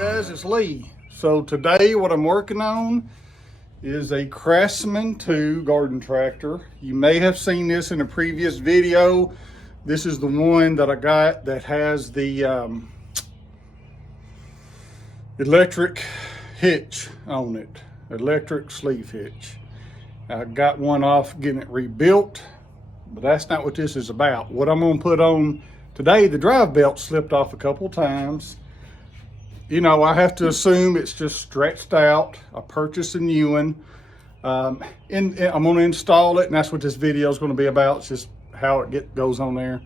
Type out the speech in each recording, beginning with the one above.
guys? It's Lee. So today what I'm working on is a Craftsman 2 garden tractor. You may have seen this in a previous video. This is the one that I got that has the electric hitch on it, electric sleeve hitch. I got one off getting it rebuilt, but that's not what this is about. What I'm gonna put on today, the drive belt slipped off a couple times. You know, I have to assume it's just stretched out. I purchased a new one. I'm gonna install it, and that's what this video is gonna be about. It's just how it goes on there.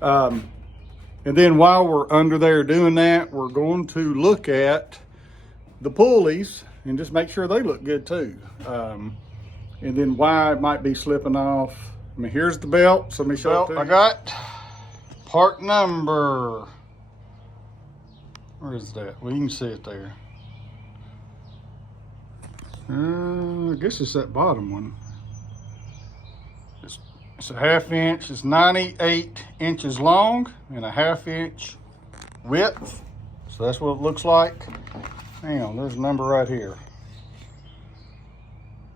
And then while we're under there doing that, we're going to look at the pulleys and just make sure they look good too. And then why it might be slipping off. I mean, here's the belt. So let me show it to you. I got part number. Where is that? Well, you can see it there. I guess it's that bottom one. It's a 1/2 inch. It's 98 inches long and a 1/2 inch width. So that's what it looks like. Hang on, there's a number right here.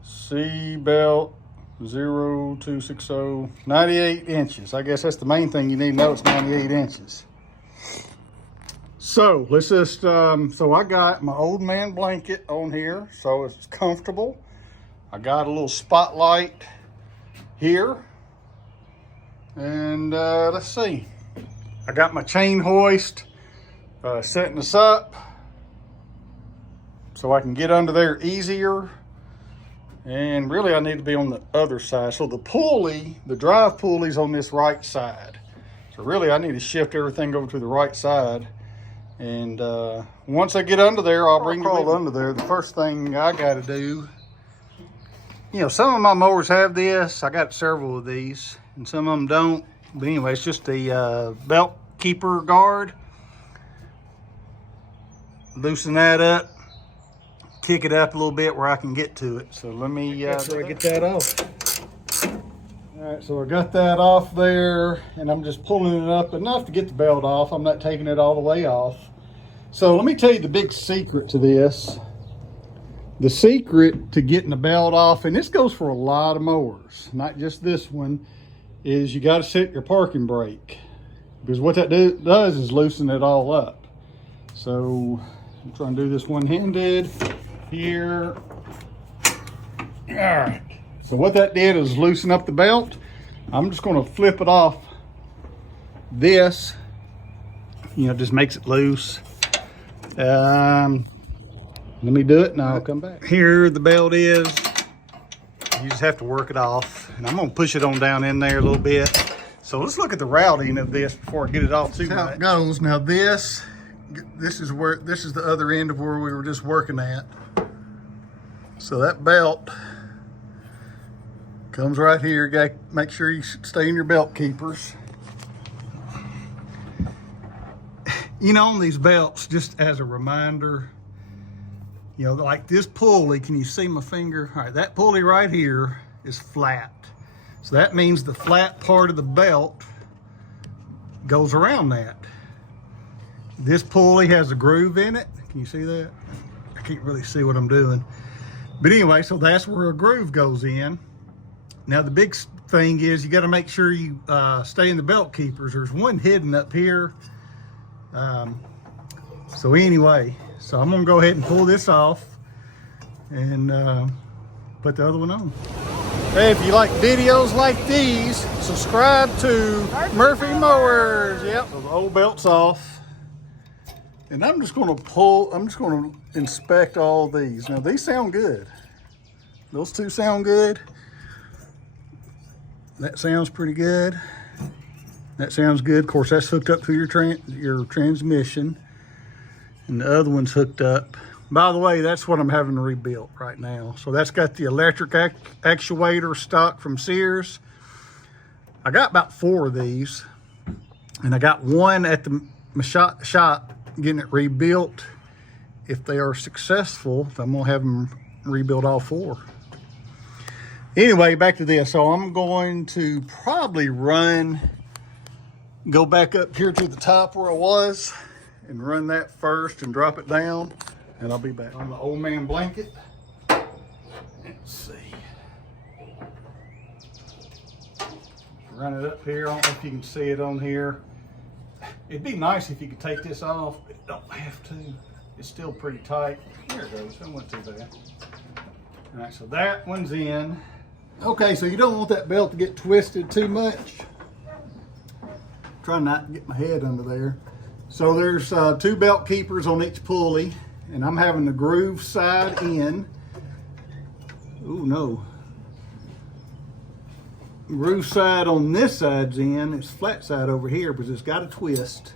C belt 0260, 98 inches. I guess that's the main thing you need to know. It's 98 inches. So let's just, so I got my old man blanket on here, so it's comfortable. I got a little spotlight here. And let's see. I got my chain hoist setting this up so I can get under there easier. And really I need to be on the other side. So the pulley, the drive pulley's on this right side. So really I need to shift everything over to the right side. And once I get under there, I'll bring it all under there. The first thing I got to do, you know, some of my mowers have this. I got several of these, and some of them don't. But anyway, it's just the belt keeper guard. Loosen that up, kick it up a little bit where I can get to it. So let me get that off. All right, so I got that off there, and I'm just pulling it up enough to get the belt off. I'm not taking it all the way off. So let me tell you the big secret to this. The secret to getting the belt off, and this goes for a lot of mowers, not just this one, is you got to set your parking brake. Because what that does is loosen it all up. So I'm trying to do this one-handed here. All right. So what that did is loosen up the belt. I'm just going to flip it off this. You know, just makes it loose. Let me do it and I'll come back. Here the belt is. You just have to work it off. And I'm going to push it on down in there a little bit. So let's look at the routing of this before I get it off too much. How it goes. Now this is the other end of where we were just working at. So that belt comes right here. You got to make sure you stay in your belt keepers. You know, on these belts, just as a reminder, you know, like this pulley, can you see my finger? All right, that pulley right here is flat. So that means the flat part of the belt goes around that. This pulley has a groove in it. Can you see that? I can't really see what I'm doing. But anyway, so that's where a groove goes in. Now the big thing is you got to make sure you stay in the belt keepers. There's one hidden up here. So anyway, so I'm gonna go ahead and pull this off and put the other one on. Hey, if you like videos like these, subscribe to Murphy Mowers. Yep. So the old belt's off. And I'm just gonna inspect all these. Now these sound good. Those two sound good. That sounds pretty good. That sounds good. Of course, that's hooked up to your transmission. And the other one's hooked up. By the way, that's what I'm having rebuilt right now. So that's got the electric actuator stock from Sears. I got about 4 of these. And I got one at the shop getting it rebuilt. If they are successful, I'm gonna have them rebuild all 4. Anyway, back to this. So I'm going to probably go back up here to the top where I was and run that first and drop it down, and I'll be back. On the old man blanket. Let's see. Run it up here. I don't know if you can see it on here. It'd be nice if you could take this off, but you don't have to. It's still pretty tight. There it goes. It went too bad. All right, so that one's in. Okay, so you don't want that belt to get twisted too much. Try not to get my head under there. So there's 2 belt keepers on each pulley, and I'm having the groove side in. Oh no. Groove side on this side's in. It's flat side over here because it's got a twist.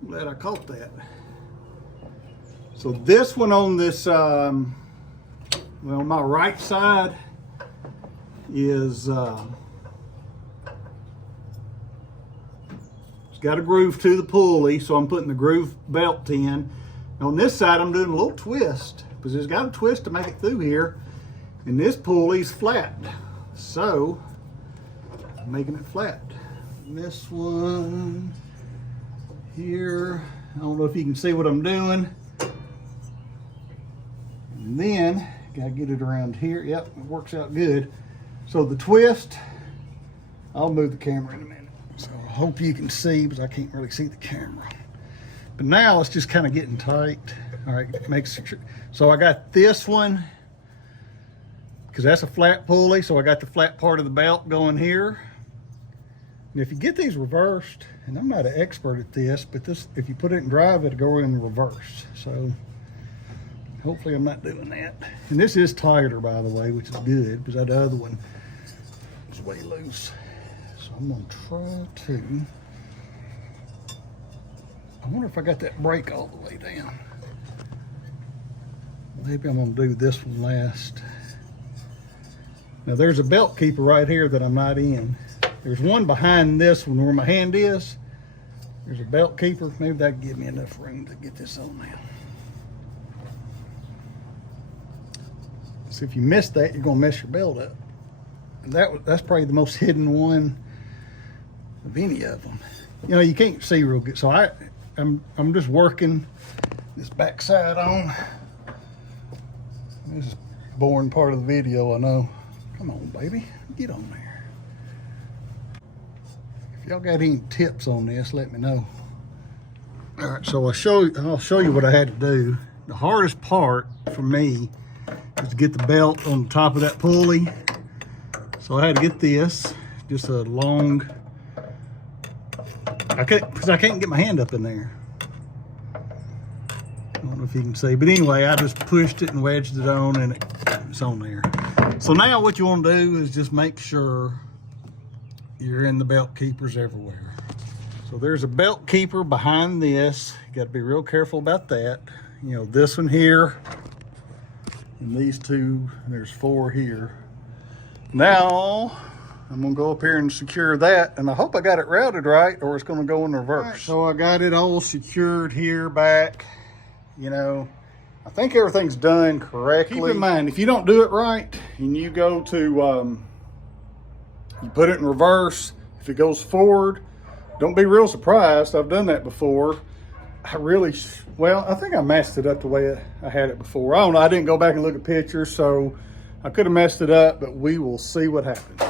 I'm glad I caught that. So this one on this, well, my right side is, it's got a groove to the pulley, so I'm putting the groove belt in. On this side, I'm doing a little twist because it's got a twist to make it through here, and this pulley's flat, so I'm making it flat. And this one here, I don't know if you can see what I'm doing. And then, gotta get it around here. Yep, it works out good. So the twist, I'll move the camera in a minute. So I hope you can see, because I can't really see the camera. But now it's just kind of getting tight. All right, makes sure. So I got this one, because that's a flat pulley, so I got the flat part of the belt going here. And if you get these reversed, and I'm not an expert at this, but this, if you put it in drive, it'll go in reverse. So hopefully I'm not doing that. And this is tighter, by the way, which is good, because that other one is way loose. So I'm gonna try to, I wonder if I got that brake all the way down. Maybe I'm gonna do this one last. Now there's a belt keeper right here that I'm not in. There's one behind this one where my hand is. There's a belt keeper. Maybe that'll give me enough room to get this on now. So if you miss that, you're gonna mess your belt up. And that's probably the most hidden one of any of them. You know, you can't see real good. So I'm just working this back side on. This is a boring part of the video, I know. Come on, baby, get on there. If y'all got any tips on this, let me know. All right, so I'll show you what I had to do. The hardest part for me is to get the belt on the top of that pulley. So I had to get this, just a long, because I can't get my hand up in there. I don't know if you can see, but anyway, I just pushed it and wedged it on, and it's on there. So now what you want to do is just make sure you're in the belt keepers everywhere. So there's a belt keeper behind this. You got to be real careful about that. You know, this one here, and these two, there's 4 here. Now, I'm gonna go up here and secure that, and I hope I got it routed right, or it's gonna go in reverse. Right, so I got it all secured here back. You know, I think everything's done correctly. Keep in mind, if you don't do it right, and you go to, you put it in reverse, if it goes forward, don't be real surprised. I've done that before. Well, I think I messed it up the way I had it before. I don't know, I didn't go back and look at pictures, so I could have messed it up, but we will see what happens.